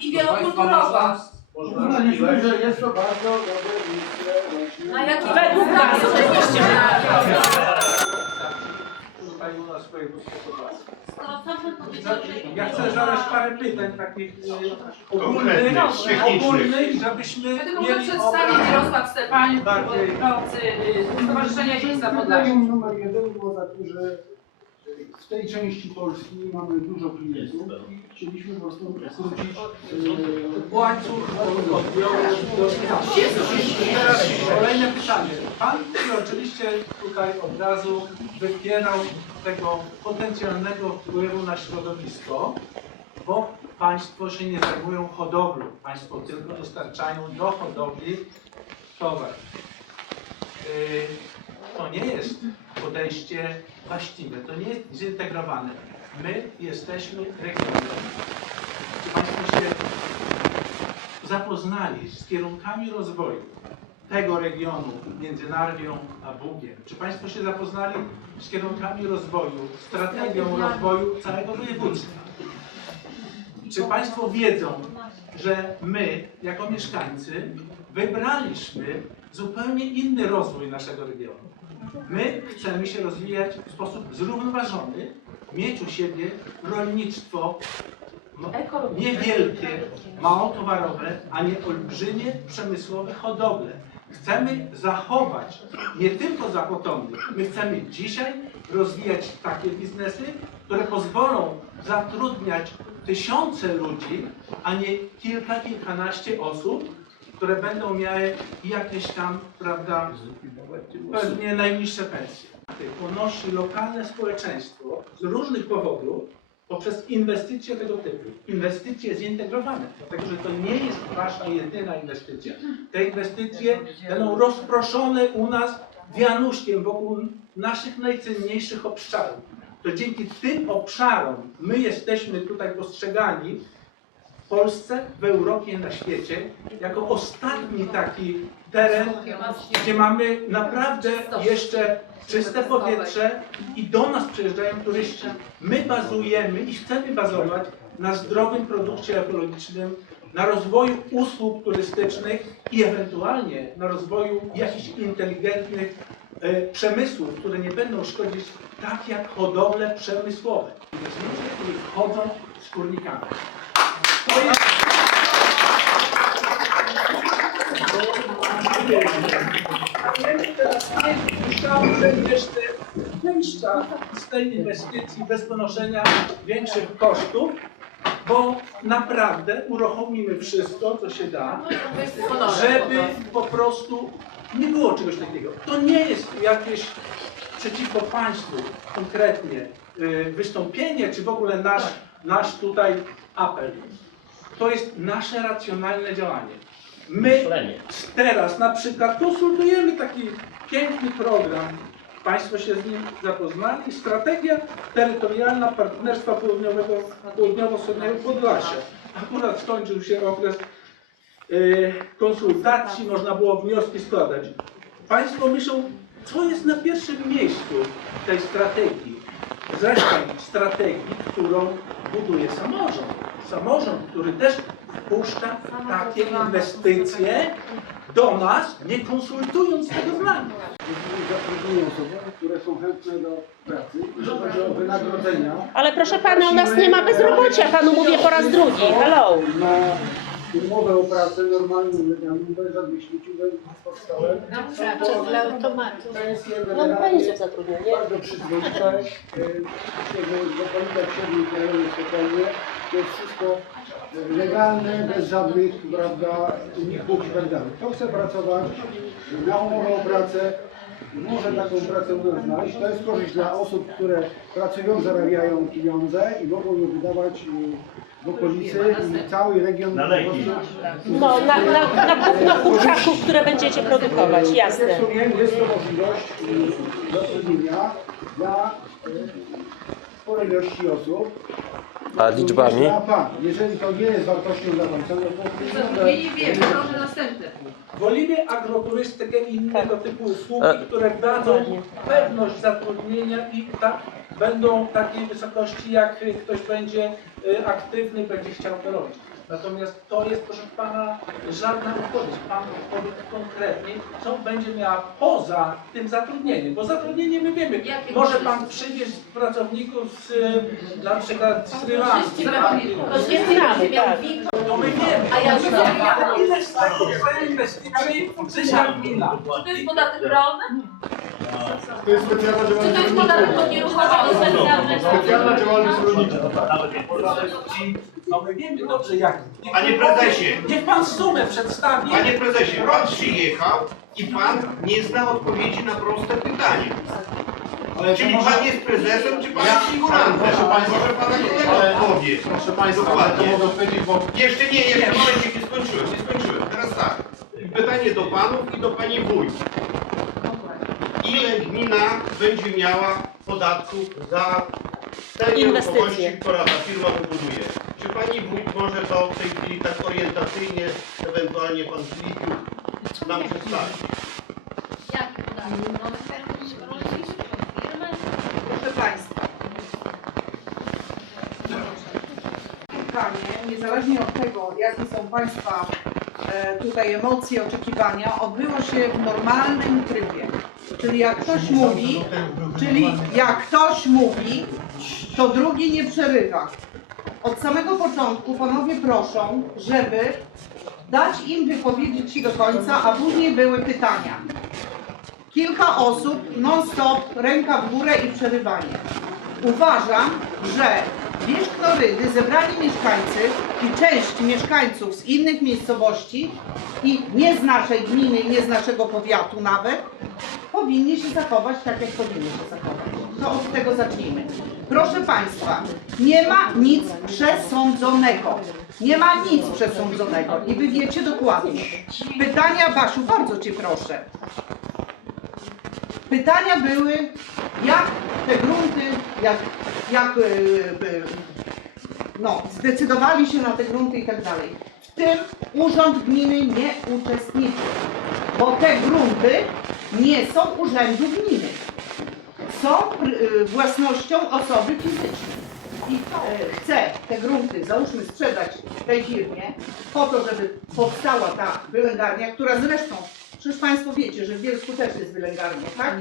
I wielokulturowa. Uznaliśmy, że jest to bardzo dobre miejsce właśnie. Na jaki Według nas, oczywiście. U. Za- Ja chcę zadać parę pytań takich e, ogólnych, Konkretnych, ogólnych, żebyśmy może mieli przedstawić obraz. Jarosław Stepaniuk, Bardziej. przewodniczący y, Stowarzyszenia numer jeden było takie, że w tej części Polski mamy dużo klientów i chcieliśmy po prostu skrócić e, łańcuch odbioru Teraz kolejne pytanie. Pan oczywiście tutaj od razu wypierał tego potencjalnego wpływu na środowisko, bo Państwo się nie zajmują hodowlą. Państwo tylko dostarczają do hodowli towar. Yy, To nie jest podejście właściwe, to nie jest zintegrowane. My jesteśmy regionem. Czy Państwo się zapoznali z kierunkami rozwoju tego regionu między Narwią a Bugiem? Czy Państwo się zapoznali z kierunkami rozwoju, strategią rozwoju całego województwa? Czy Państwo wiedzą, że my, jako mieszkańcy, wybraliśmy zupełnie inny rozwój naszego regionu? My chcemy się rozwijać w sposób zrównoważony, mieć u siebie rolnictwo no, niewielkie, małotowarowe, a nie olbrzymie przemysłowe hodowle. Chcemy zachować nie tylko za potomnych, my chcemy dzisiaj rozwijać takie biznesy, które pozwolą zatrudniać tysiące ludzi, a nie kilka, kilkanaście osób, które będą miały jakieś tam, prawda, pewnie najniższe pensje. Ponosi lokalne społeczeństwo z różnych powodów poprzez inwestycje tego typu. Inwestycje zintegrowane, dlatego że to nie jest wasza jedyna inwestycja. Te inwestycje będą rozproszone u nas wianuszkiem wokół naszych najcenniejszych obszarów. To dzięki tym obszarom my jesteśmy tutaj postrzegani Polsce, w Europie, na świecie jako ostatni taki teren, gdzie mamy naprawdę jeszcze czyste powietrze i do nas przyjeżdżają turyści. My bazujemy i chcemy bazować na zdrowym produkcie ekologicznym, na rozwoju usług turystycznych i ewentualnie na rozwoju jakichś inteligentnych e, przemysłów, które nie będą szkodzić tak jak hodowle przemysłowe. Ludzie, którzy wchodzą z kurnikami. Jeszcze wyjścia z tej inwestycji bez ponoszenia większych kosztów, bo naprawdę uruchomimy wszystko, co się da, żeby po prostu nie było czegoś takiego. To nie jest jakieś przeciwko państwu konkretnie y, wystąpienie, czy w ogóle nasz, nasz tutaj apel. To jest nasze racjonalne działanie. My teraz na przykład konsultujemy taki piękny program, Państwo się z nim zapoznali, strategia terytorialna Partnerstwa Południowego, Południowo-Wschodniego Podlasia. Akurat skończył się okres y, konsultacji, można było wnioski składać. Państwo myślą, co jest na pierwszym miejscu tej strategii? Zresztą strategii, którą buduje samorząd. Samorząd, który też wpuszcza takie inwestycje do nas, nie konsultując tego z nami. zatrudnienie osoby, które są chętne do pracy. Chodzi o wynagrodzenia, Ale proszę pana, u nas nie ma bezrobocia, panu mówię po raz drugi. Hello. Umowę o pracę normalnym dniami, bez żadnych śmieci, bez podstawek. Dla automatu. Pensje Mam generalnie panią zatrudnienie. bardzo przyzwoite, y, żeby zapamiętać średniej krajowej spokojnie, to jest wszystko legalne, bez żadnych, prawda, uników i tak dalej. Kto chce pracować na umowę o pracę, może taką pracę u nas znaleźć. To jest korzyść dla osób, które pracują, zarabiają pieniądze i mogą je wydawać y, w okolicy i cały region Na leki. No, na, na, na kupno kurczaków, które będziecie produkować, jasne. Jak rozumiem, jest to możliwość y, zatrudnienia dla y, sporej ilości osób. A liczbami? Dla. Jeżeli to nie jest wartością dla końca, no to Zatrudnienie wiem, proszę następne. Wolimy agroturystykę i innego typu usługi, E. które dadzą pewność zatrudnienia i tak będą takiej wysokości, jak y, ktoś będzie y, aktywny, będzie chciał to robić. Natomiast to jest, proszę Pana, żadna odpowiedź. Pan odpowie konkretnie, co będzie miała poza tym zatrudnieniem. Bo zatrudnienie my wiemy. Jakie Może korzyści? Pan przywieźć pracowników z, y, na przykład z Sri Lanki. Korzyści Nie znamy, tak. To my wiemy. A ja już wiem. Ileż takich zainwestycji Krzysia Gmina. Czy to jest podatek rolny? To jest specjalna Czy to jest działalność podatek rolnicza. od nieruchomości? Specjalna działalność rolnicza, tak. No my wiemy dobrze jak. Niech Panie pan powie- prezesie. Niech pan sumę przedstawi. Panie prezesie, pan przyjechał i pan nie zna odpowiedzi na proste pytanie. Czyli pan jest prezesem, czy pan jest figurantem? proszę państwa, Może pana kolega ale- odpowie. Proszę Państwa, Dokładnie. mogę odpowiedzieć, bo Jeszcze nie, jeszcze momencik, nie skończyłem, nie skończyłem. Teraz tak. Pytanie do panów i do pani wójt. Ile gmina będzie miała podatku za te Inwestycje. nieruchomości, która ta firma wybuduje? Czy pani wójt może to w tej chwili tak orientacyjnie, ewentualnie pan Filipiuk nam przedstawić? Jaki podatek? No, rolniczy, firmy? Proszę Państwa. Spotkanie, niezależnie od tego, jakie są Państwa e, tutaj emocje, oczekiwania, odbyło się w normalnym trybie. Czyli jak ktoś mówi, czyli jak ktoś mówi, to drugi nie przerywa. Od samego początku panowie proszą, żeby dać im wypowiedzieć się do końca, a później były pytania. Kilka osób non-stop, ręka w górę i przerywanie. Uważam, że wierzch Norydy zebrani mieszkańcy i część mieszkańców z innych miejscowości i nie z naszej gminy, nie z naszego powiatu nawet, powinni się zachować tak, jak powinni się zachować. To od tego zacznijmy. Proszę Państwa, nie ma nic przesądzonego. Nie ma nic przesądzonego i Wy wiecie dokładnie. Pytania, Basiu, bardzo Cię proszę. Pytania były, jak te grunty, jak, jak y, y, no, zdecydowali się na te grunty i tak dalej. W tym urząd gminy nie uczestniczy, bo te grunty nie są urzędu gminy. Są y, własnością osoby fizycznej. I chce te grunty, załóżmy, sprzedać tej firmie po to, żeby powstała ta wylęgarnia, która zresztą Przecież Państwo wiecie, że w Bielsku też jest wylęgarnia, tak?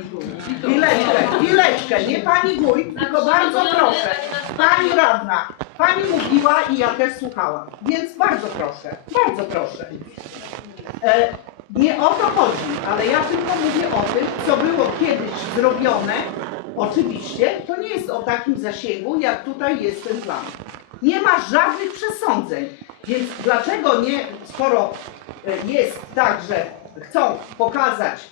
Chwileczkę, chwileczkę, nie Pani wójt, tylko bardzo proszę. Pani radna, Pani mówiła i ja też słuchałam, więc bardzo proszę, bardzo proszę. E, nie o to chodzi, ale ja tylko mówię o tym, co było kiedyś zrobione. Oczywiście to nie jest o takim zasięgu, jak tutaj jest ten plan. Nie ma żadnych przesądzeń, więc dlaczego nie, skoro e, jest tak, że chcą pokazać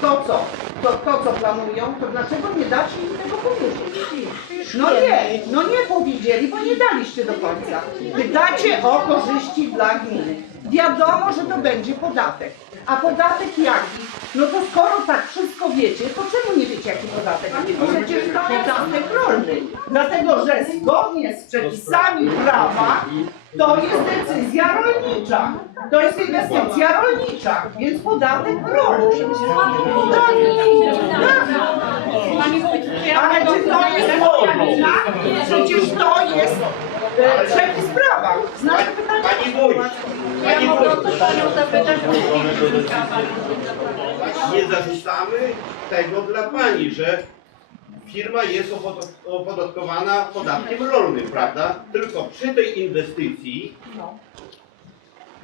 to, co, to, to, co planują, to dlaczego nie dać im tego powiedzieć? No nie, no nie powiedzieli, bo nie daliście do końca. Pytacie o korzyści dla gminy. Wiadomo, że to będzie podatek. A podatek jaki? No to skoro tak wszystko wiecie, to czemu nie wiecie jaki podatek? Przecież to podatek rolny. Dlatego, że zgodnie z przepisami prawa to jest decyzja rolnicza. To jest inwestycja rolnicza, więc podatek rolny. Ale czy to jest wina? Przecież to jest e, przepis prawa. Znaczy pytanie. Pani wójt, Ja pani mogę o wójt, to panią zapytać, bo nie zarzucamy tego dla pani, że firma jest opodat- opodatkowana podatkiem rolnym, prawda? Tylko przy tej inwestycji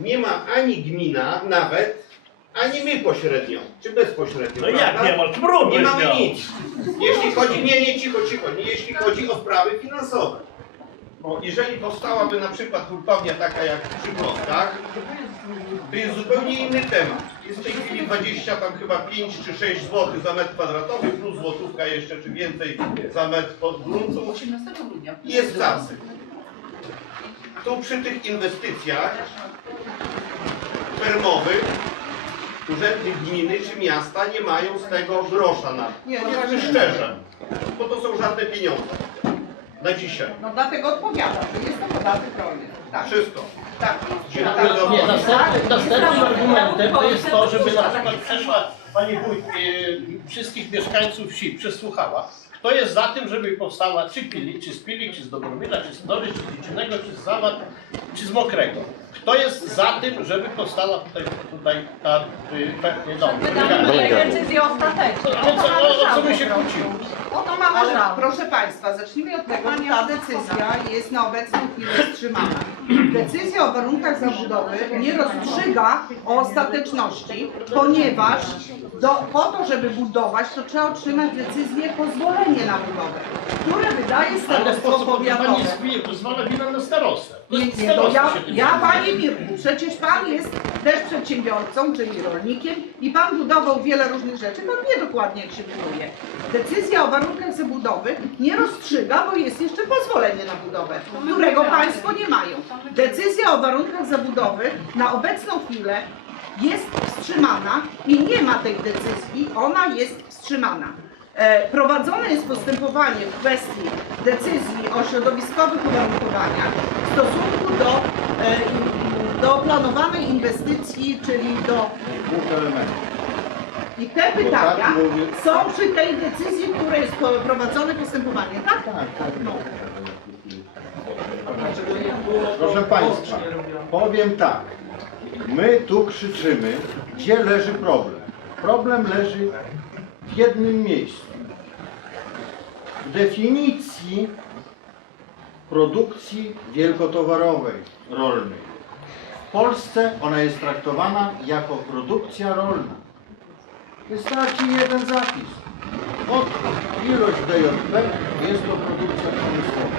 nie ma ani gmina nawet, ani my pośrednio, czy bezpośrednio, No jak prawda? nie ma? Nie mamy nic. Jeśli chodzi, nie, nie, cicho, cicho, nie, jeśli chodzi o sprawy finansowe. Bo jeżeli powstałaby na przykład hurtownia taka jak przy Plotkach, to jest zupełnie inny temat. Jest w tej chwili 20, tam chyba 5 czy 6 zł za metr kwadratowy, plus złotówka jeszcze czy więcej za metr pod gruntu. 18 grudnia. Jest tacy. Tu przy tych inwestycjach fermowych urzędy gminy czy miasta nie mają z tego grosza na. Nie, nie Powiedzmy mają. szczerze, bo to są żadne pieniądze na dzisiaj. No dlatego odpowiadam, że jest to podatek rolny. Tak, Wszystko. tak. Dziękuję tak. za Nie, następnym, następnym argumentem to jest to, żeby na przykład przyszła pani wójt e, wszystkich mieszkańców wsi, przesłuchała, kto jest za tym, żeby powstała czy Pili, czy z Pili, czy z Dobromira, czy z Tory, czy z Liczynego, czy z Zawad, czy z Mokrego? Kto jest za tym, żeby powstała tutaj, tutaj ta, y, pe- no, brygada? decyzję ostateczną. Ale co, o, o co my się kłócimy? O to mamy Ale proszę Państwa, zacznijmy od tego, że ta decyzja jest na obecną chwilę wstrzymana. Decyzja o warunkach zabudowy nie rozstrzyga o ostateczności, ponieważ do, po to, żeby budować, to trzeba otrzymać decyzję, pozwolenie na budowę, które wydaje Ale w starostwo sposób Pani powiatowe. jest, pozwala wina na starostę. Nie, nie, to starosta ja, ja. Panie Mirku, przecież Pan jest też przedsiębiorcą, czyli rolnikiem i Pan budował wiele różnych rzeczy, Pan wie dokładnie jak się buduje. Decyzja o warunkach zabudowy nie rozstrzyga, bo jest jeszcze pozwolenie na budowę, którego Państwo nie mają. Decyzja o warunkach zabudowy na obecną chwilę jest wstrzymana i nie ma tej decyzji, ona jest wstrzymana. E, Prowadzone jest postępowanie w kwestii decyzji o środowiskowych uwarunkowaniach w stosunku do, e, do planowanej inwestycji, czyli do... Dwóch elementów. I te pytania tak mówię. są przy tej decyzji, w której jest prowadzone postępowanie, tak? Tak, tak. No. Nie było Proszę Państwa, powiem tak. My tu krzyczymy, gdzie leży problem. Problem leży w jednym miejscu. W definicji produkcji wielkotowarowej rolnej. W Polsce ona jest traktowana jako produkcja rolna. Wystarczy jeden zapis. Od ilość DJP jest to produkcja przemysłowa.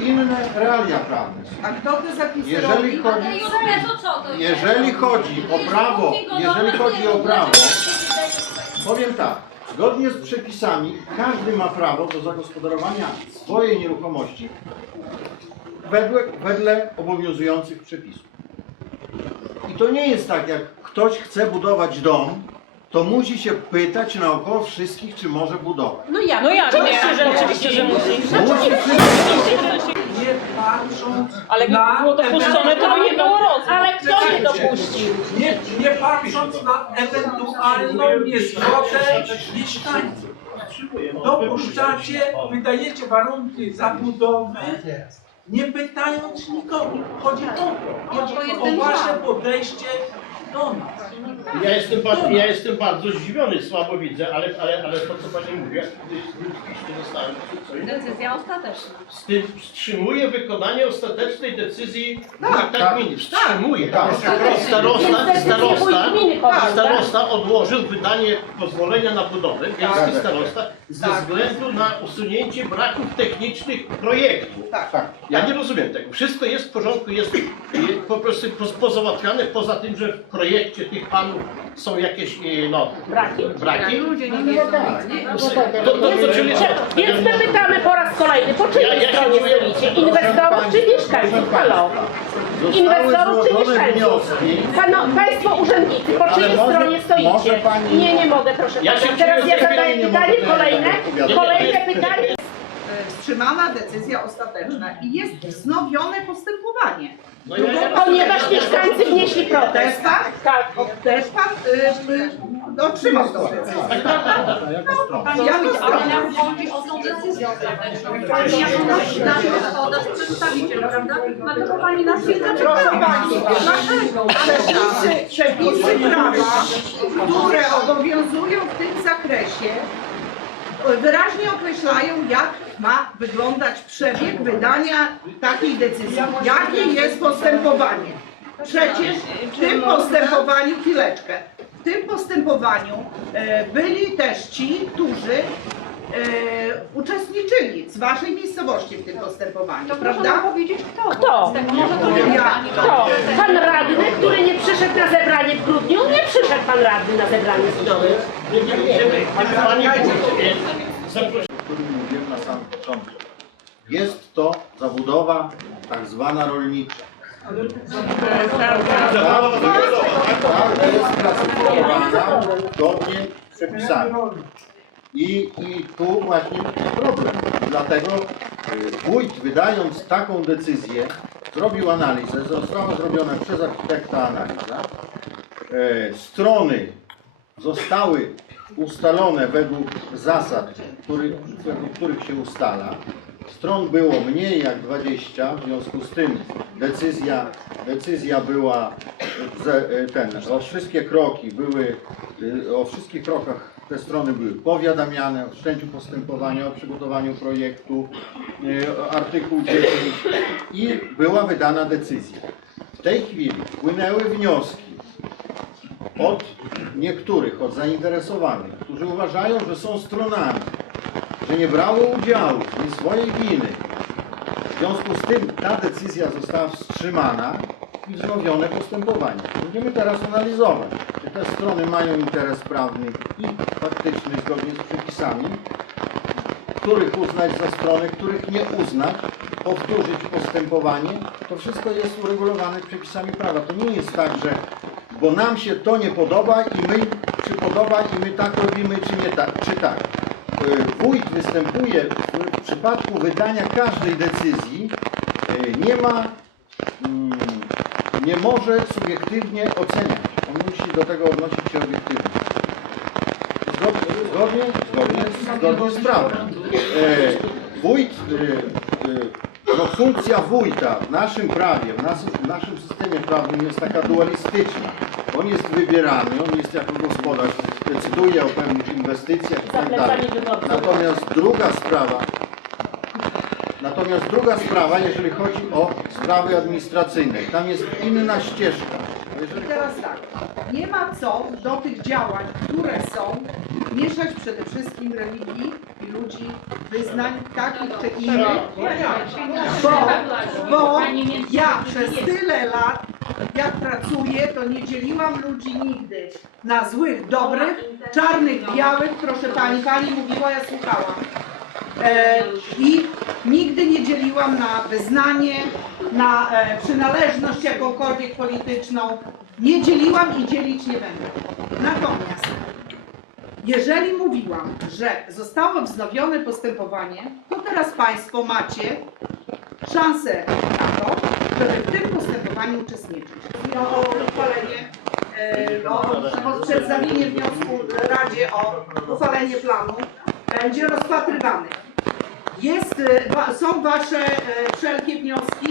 Inne realia prawne są. A kto te zapisy Jeżeli robi? chodzi, jeżeli chodzi o prawo, jeżeli chodzi o prawo, powiem tak, zgodnie z przepisami każdy ma prawo do zagospodarowania swojej nieruchomości wedle, wedle obowiązujących przepisów. I to nie jest tak, jak ktoś chce budować dom, to musi się pytać naokoło wszystkich, czy może budować. No ja, no ja, oczywiście, że, oczywiście, że musi. Musi wszystkich. Nie patrząc Ale gdyby na było dopuszczone, to by nie było roz. Ale kto nie dopuścił? Nie, nie patrząc na ewentualną niezgodę mieszkańców. Dopuszczacie, wydajecie warunki zabudowy, nie pytając nikogo. Chodzi o to. Chodzi o wasze podejście do nas. Ja jestem, bardzo, ja jestem bardzo zdziwiony, słabo widzę, ale, ale, ale to co Pani mówi, jak rzeczywiście zostałem. Decyzja ostateczna. Z tym wstrzymuje wykonanie ostatecznej decyzji Tak, tak, tak. gminy. Wstrzymuje. Tak. Starosta, Jest starosta, chodzi, tak? starosta odłożył wydanie pozwolenia na budowę, wielki Tak. starosta, ze Tak. względu na usunięcie braków technicznych projektu. Tak. Tak. Ja nie rozumiem tego. Wszystko jest w porządku, jest po prostu poz- pozałatwiane, poza tym, że w projekcie tych panów są jakieś e, no, Braki. braki. Ludzie nie wiedzą. To, to, to, czyli co? Więc my pytamy po raz kolejny, po Ja- czyjej ja stronie stoicie? Inwestorów czy mieszkańców? Halo? Inwestorów czy mieszkańców? Pano, państwo urzędnicy, po czyjej stronie stoicie? Nie, nie mogę, proszę Ja pana. Teraz ja zadaję pytanie kolejne. Kolejne pytanie. E, Wstrzymana decyzja ostateczna i jest wznowione postępowanie. No Ponieważ mieszkańcy wnieśli protest. Też tak? Tak. Też pan y, y, otrzymał tą decyzję. Jako strona. Ja Ale nam chodzi o tą decyzję ostateczną. Pani jako nasz nasz gospodarz, przedstawiciel, prawda? Dlatego pani nas nie Proszę Pani, Dlaczego? przepisy, przepisy prawa, które obowiązują w tym zakresie, wyraźnie określają, jak ma wyglądać przebieg wydania takiej decyzji. Jakie jest postępowanie? Przecież w tym postępowaniu, chwileczkę, w tym postępowaniu e, byli też ci, którzy uczestniczyli z waszej miejscowości w tym postępowaniu, To proszę prawda? powiedzieć kto. Kto? Z tego może to nie Ja. Kto? Pan radny, który nie przyszedł na zebranie w grudniu? Nie przyszedł pan radny na zebranie zaprosi- o którym mówiłem na samym początku. Jest to zabudowa tak zwana rolnicza. Tak, jest klasyfikowana zgodnie z przepisami. I, I tu właśnie problem. Dlatego y, wójt wydając taką decyzję zrobił analizę, została zrobiona przez architekta analiza. E, Strony zostały ustalone według zasad, który, według których się ustala. Stron było mniej jak 20, w związku z tym decyzja, decyzja była, ze- ten, o wszystkie kroki były, y, o wszystkich krokach te strony były powiadamiane o wszczęciu postępowania, o przygotowaniu projektu, y, artykuł 10 i była wydana decyzja. W tej chwili wpłynęły wnioski od niektórych, od zainteresowanych, którzy uważają, że są stronami, że nie brało udziału, nie swojej winy. W związku z tym ta decyzja została wstrzymana i wznowione postępowanie. Będziemy teraz analizować, te strony mają interes prawny i faktyczny zgodnie z przepisami, których uznać za strony, których nie uznać, powtórzyć postępowanie. To wszystko jest uregulowane przepisami prawa. To nie jest tak, że bo nam się to nie podoba i my, czy podoba i my tak robimy, czy nie tak, czy tak. Y, Wójt występuje w przypadku wydania każdej decyzji, y, nie ma, mm, nie może subiektywnie oceniać. Musi do tego odnosić się obiektywnie. Zgodnie, zgodnie, zgodnie, z prawem. E, Wójt, e, e, no funkcja wójta w naszym prawie, w naszym, w naszym systemie prawnym jest taka dualistyczna. On jest wybierany, on jest jako gospodarz, decyduje o pewnych inwestycjach i Za tak. Natomiast druga sprawa, natomiast druga sprawa, jeżeli chodzi o sprawy administracyjne, tam jest inna ścieżka. Jeżeli Teraz tak, nie ma co do tych działań, które są, mieszać przede wszystkim religii i ludzi, wyznań takich czy innych, bo, bo ja przez tyle lat, jak pracuję, to nie dzieliłam ludzi nigdy na złych, dobrych, czarnych, białych, proszę pani, pani mówiła, ja słuchałam. E, I nigdy nie dzieliłam na wyznanie, na e, przynależność jakąkolwiek polityczną. Nie dzieliłam i dzielić nie będę. Natomiast, jeżeli mówiłam, że zostało wznowione postępowanie, to teraz Państwo macie szansę na to, żeby w tym postępowaniu uczestniczyć. O uchwalenie, e, o przedstawienie wniosku Radzie o uchwalenie planu będzie rozpatrywany. Jest, wa- są Wasze e, wszelkie wnioski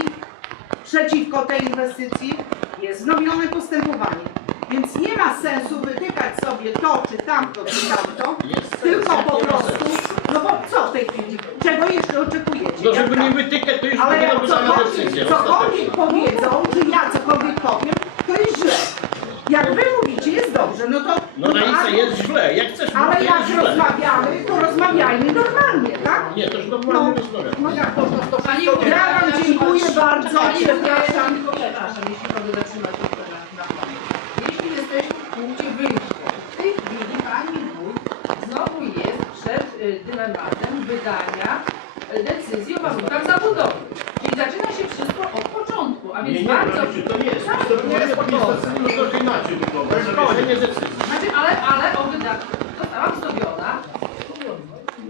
przeciwko tej inwestycji, jest wznowione postępowanie. Więc nie ma sensu wytykać sobie to, czy tamto, czy tamto, tylko po prostu, no bo co w tej chwili, czego jeszcze oczekujecie? No żeby nie wytykać, to już Ale jak cokolwiek, decyzja. cokolwiek powiedzą, czy ja cokolwiek powiem, to jest źle. Jak wy mówicie, jest dobrze, no to... No to Raisa, albo- jest źle, jak chcesz Ale mówić, jak jest źle. rozmawiamy, to rozmawiajmy normalnie, tak? Nie, to już normalnie No, rozmawiam. no jak to, to, to, Pani to ja wam na dziękuję bardzo, Pani przepraszam. Przepraszam, jeśli mogę zatrzymać się na Pani. Jeśli jesteśmy w punkcie wyjścia, w tej chwili Pani Wójt znowu jest przed y, dylematem wydania y, decyzji o warunkach zabudowy. Czyli zaczyna się wszystko od początku, a więc Nie, nie, bardzo... no, to nie jest. Tak, Postępowanie jest administracyjne to trochę inaczej wygląda. Zawieszenie decyzji. Znaczy, ale, ale o wydatku została wznowiona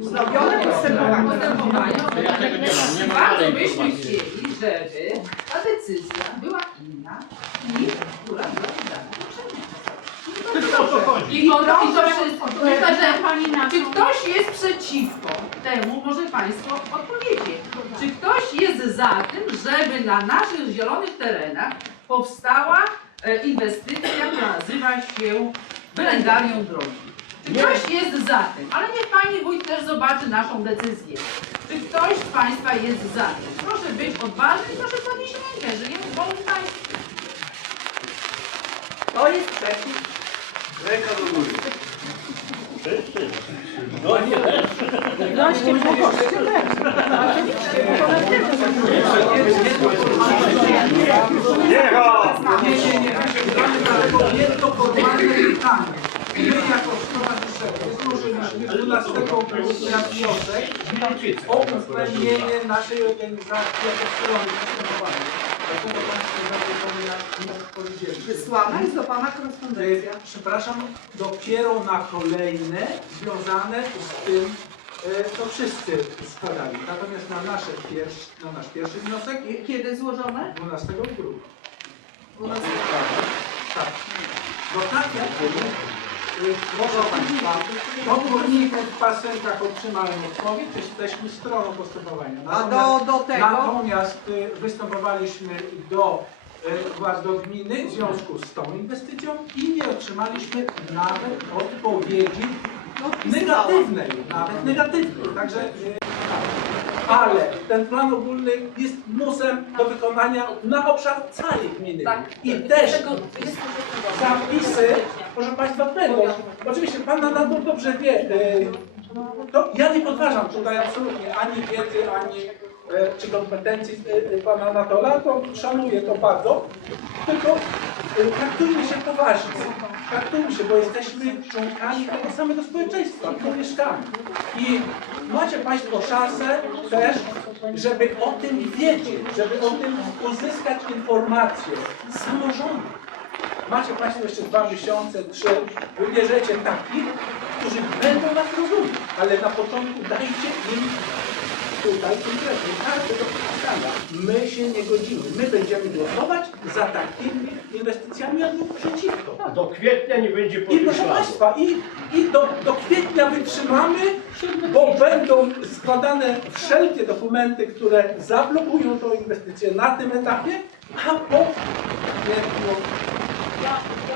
Wznowione postępowanie. postępowanie o Ja tego nie mam, nie mam Bardzo dalej byśmy informacji. chcieli, żeby ta decyzja była inna niż która była wydana poprzednio. Tylko o to chodzi. I o to, i to wszystko. Myślę, że czy ktoś jest przeciwko temu, może Państwo odpowiedzieć. Czy ktoś jest za tym, żeby na naszych zielonych terenach powstała e, inwestycja, która nazywa się wylęgarnią drogi? Czy ktoś jest za tym? Ale niech Pani Wójt też zobaczy naszą decyzję. Czy ktoś z Państwa jest za tym? Proszę być odważny, proszę podnieść rękę, żyjemy w wolnym państwie. To jest przeciw. Ręka do góry. No nie, też. Goście, goście też. Nie, nie, nie, pytamy na jedno formalne pytanie. My jako stowarzyszenie złożyliśmy 12 grudnia wniosek o uwzględnienie naszej organizacji jako strony postępowania. Wysłana jest do Pana korespondencja. E, Przepraszam, dopiero na kolejne związane z tym e, to wszyscy składali. Natomiast na, nasze pierwszy, na nasz pierwszy wniosek Kiedy złożone? 12 grudnia. 12. Tak. Bo tak jak było, proszę Państwa, komorników w pasenkach otrzymałem odpowiedź, jesteśmy stroną postępowania. A do, do tego? Natomiast y, występowaliśmy do y, władz do gminy w związku z tą inwestycją i nie otrzymaliśmy nawet odpowiedzi No, negatywnej, nawet negatywnej. Także, y, ale ten plan ogólny jest musem do wykonania na obszar całej gminy. I też zapisy, proszę Państwa, będą. Oczywiście Pan Nadal dobrze wie, y, to ja nie podważam tutaj absolutnie ani wiedzy, ani e, czy kompetencji e, e, pana Anatola, to szanuję to bardzo, tylko e, traktujmy się poważnie, traktujmy się, bo jesteśmy członkami tego samego społeczeństwa, tu mieszkamy. I macie Państwo szansę też, żeby o tym wiedzieć, żeby o tym uzyskać informacje z samorządu. Macie Państwo jeszcze dwa miesiące, trzy, wybierzecie takich, którzy będą nas rozumieć, ale na początku dajcie im tutaj konkretnie kartę do podpisania. My się nie godzimy. My będziemy głosować za takimi inwestycjami albo przeciwko. Do kwietnia nie będzie I proszę. Państwa, i, i do, do kwietnia wytrzymamy, bo będą składane wszelkie dokumenty, które zablokują tą inwestycję na tym etapie, a po kwietniu Yeah.